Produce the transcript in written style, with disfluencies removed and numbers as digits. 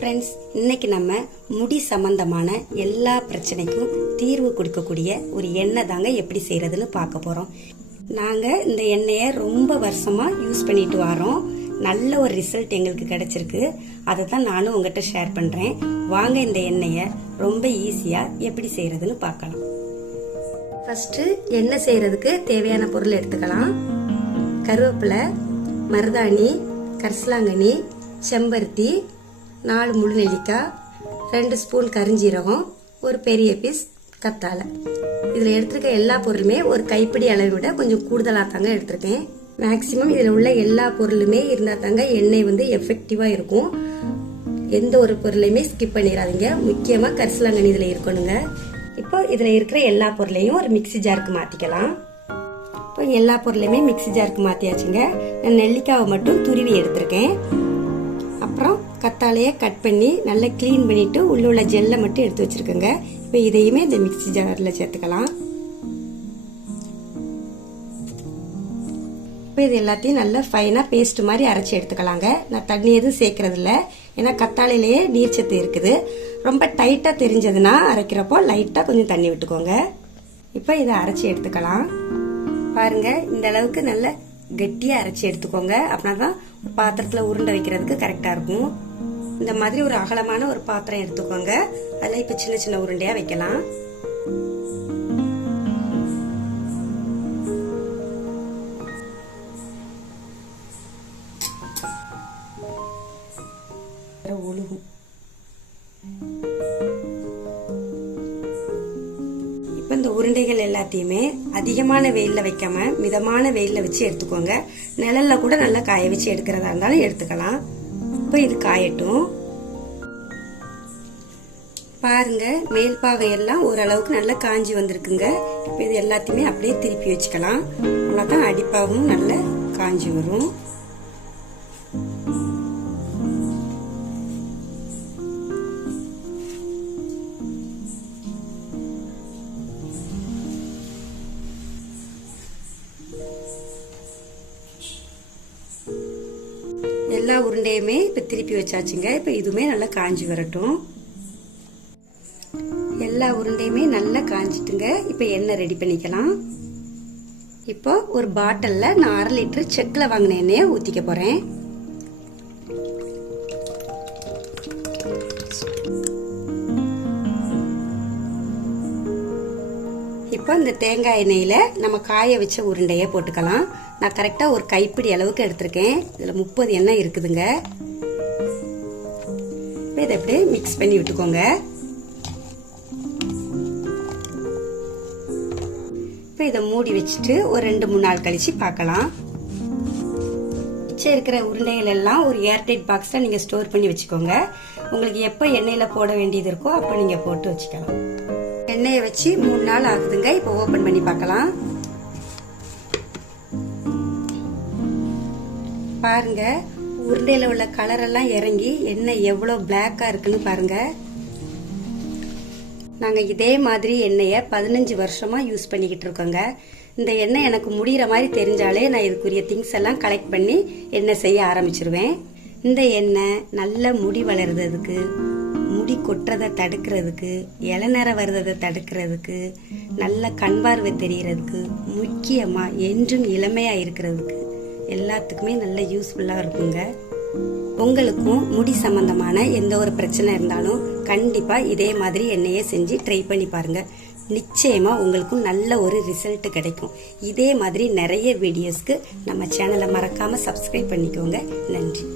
Friends, இன்னைக்கு நம்ம முடி சம்பந்தமான எல்லா பிரச்சனைக்கும் தீர்வு கொடுக்கக்கூடிய ஒரு எண்ணெய் தாங்க எப்படி செய்யறதுன்னு பார்க்க போறோம். நாங்க இந்த எண்ணெயை ரொம்ப வருஷமா யூஸ் பண்ணிட்டு வரோம். நல்ல ஒரு ரிசல்ட் எங்களுக்கு கிடைச்சிருக்கு. அதை தான் நானும் உங்ககிட்ட ஷேர் பண்றேன். வாங்க இந்த எண்ணெயை ரொம்ப ஈஸியா எப்படி செய்யறதுன்னு பார்க்கலாம். ஃபர்ஸ்ட் எண்ணெய் செய்யறதுக்கு தேவையான பொருள் எடுத்துக்கலாம். கருவேப்பிலை, மருதாணி, கரிசலாங்கண்ணி, செம்பருத்தி, 4 முழு நெல்லிக்காய், 2 ஸ்பூன் கரிஞ்சீரகம், ஒரு பெரிய பீஸ் கத்தாழை. இதில் எடுத்துருக்க எல்லா பொருளுமே ஒரு கைப்பிடி அளவை விட கொஞ்சம் கூடுதலாக தாங்க எடுத்திருக்கேன். மேக்சிமம் இதில் உள்ள எல்லா பொருளுமே இருந்தால் தாங்க எண்ணெய் வந்து எஃபெக்டிவாக இருக்கும். எந்த ஒரு பொருளையுமே ஸ்கிப் பண்ணிடாதீங்க. முக்கியமாக கரிசலாங்கண்ணி இதில் இருக்கணுங்க. இப்போ இதில் இருக்கிற எல்லா பொருளையும் ஒரு மிக்சி ஜாருக்கு மாற்றிக்கலாம். இப்போ எல்லா பொருளையுமே மிக்சி ஜாருக்கு மாற்றியாச்சுங்க. நான் நெல்லிக்காவை மட்டும் துருவி எடுத்திருக்கேன். அப்புறம் கத்தாழையை கட் பண்ணி நல்லா கிளீன் பண்ணிட்டு உள்ள ஜெல்லை மட்டும் எடுத்து வச்சிருக்கேங்க. இப்போ இதையுமே இந்த மிக்சி ஜாரில் சேர்த்துக்கலாம். இப்போ இது எல்லாத்தையும் நல்லா ஃபைனாக பேஸ்ட் மாதிரி அரைச்சி எடுத்துக்கலாங்க. நான் தண்ணி எதுவும் சேர்க்கறது இல்லை, ஏன்னா கத்தாழையிலேயே நீர்ச்சத்து இருக்குது. ரொம்ப டைட்டாக தெரிஞ்சதுன்னா அரைக்கிறப்போ லைட்டாக கொஞ்சம் தண்ணி விட்டுக்கோங்க. இப்போ இதை அரைச்சி எடுத்துக்கலாம். பாருங்க, இந்த அளவுக்கு நல்ல கெட்டியா அரைச்சி எடுத்துக்கோங்க. அப்படின்னாதான் பாத்திரத்துல உருண்டை வைக்கிறதுக்கு கரெக்டா இருக்கும். இந்த மாதிரி ஒரு அகலமான ஒரு பாத்திரம் எடுத்துக்கோங்க. அதுல இப்ப சின்ன சின்ன உருண்டையா வைக்கலாம். ஒழுகும். இந்த உருண்டைகள் எல்லாத்தையுமே அதிகமான வெயில்ல வைக்காம மிதமான வெயில்ல வச்சு எடுத்துக்கோங்க. நிழல்ல கூட நல்லா காய வச்சு எடுக்கிறதா இருந்தாலும் எடுத்துக்கலாம். இப்போ இது காயட்டும். பாருங்க, மேல் பாகம் எல்லாம் ஓரளவுக்கு நல்லா காஞ்சி வந்திருக்குங்க. இப்போ இது எல்லாத்தையுமே அப்படியே திருப்பி வச்சுக்கலாம். அவ்வளவுதான், அடிப்பாகவும் நல்லா காஞ்சி வரும். எல்லா உருண்டையுமே இப்ப திருப்பி வச்சாச்சுங்க. இப்ப இதுவுமே நல்லா காஞ்சி வரட்டும். எல்லா உருண்டையுமே நல்லா காஞ்சிட்டுங்க. இப்ப எண்ணெய் ரெடி பண்ணிக்கலாம். இப்போ ஒரு பாட்டில்ல நான் 1/2 லிட்டர் செக்ல வாங்கின எண்ணெயை ஊத்திக்க போறேன். இப்போ இந்த தேங்காய் எண்ணெயில நம்ம காய வச்ச உருண்டைய போட்டுக்கலாம். நான் கரெக்டா ஒரு கைப்பிடி அளவுக்கு எடுத்திருக்கேன். இதுல 30 எண்ணெய் இருக்குதுங்க. இதை அப்படியே மிக்ஸ் பண்ணி விட்டுக்கோங்க. இப்போ இதை மூடி வச்சுட்டு ஒரு 2-3 நாள் கழிச்சு பார்க்கலாம். மிச்சம் இருக்கிற உருண்டைகள் எல்லாம் ஒரு ஏர்டைட் பாக்ஸ்ல நீங்க ஸ்டோர் பண்ணி வச்சுக்கோங்க. உங்களுக்கு எப்போ எண்ணெயில போட வேண்டியது இருக்கோ அப்ப நீங்க போட்டு வச்சுக்கலாம். எண்ணெயை வச்சு 3 நாள் ஆகுதுங்க. இப்போ ஓபன் பண்ணி பார்க்கலாம். பாருங்க, உருண்டையில உள்ள கலர் எல்லாம் இறங்கி எண்ணெய் எவ்வளவு பிளாக்கா இருக்குன்னு பாருங்க. நாங்க இதே மாதிரி எண்ணெயை 15 வருஷமா யூஸ் பண்ணிக்கிட்டு இருக்கோங்க. இந்த எண்ணெய் எனக்கு முடிகிற மாதிரி தெரிஞ்சாலே நான் இதுக்குரிய திங்ஸ் எல்லாம் கலெக்ட் பண்ணி எண்ணெய் செய்ய ஆரம்பிச்சிருவேன். இந்த எண்ணெய் நல்ல முடி வளர்றதுக்கு, முடி கொட்டுறதை தடுக்கிறதுக்கு, இளநர வருவதை தடுக்கிறதுக்கு, நல்ல கண் பார்வை தெரியறதுக்கு, முக்கியமா என்றும் இளமையா இருக்கிறதுக்கு எல்லாத்துக்குமே நல்ல யூஸ்ஃபுல்லா இருக்குங்க. உங்களுக்கும் முடி சம்பந்தமான எந்த ஒரு பிரச்சனை இருந்தாலும் கண்டிப்பா இதே மாதிரி எண்ணெயை செஞ்சு ட்ரை பண்ணி பாருங்க. நிச்சயமா உங்களுக்கும் நல்ல ஒரு ரிசல்ட் கிடைக்கும். இதே மாதிரி நிறைய வீடியோஸ்க்கு நம்ம சேனலை மறக்காம சப்ஸ்கிரைப் பண்ணிக்கோங்க. நன்றி.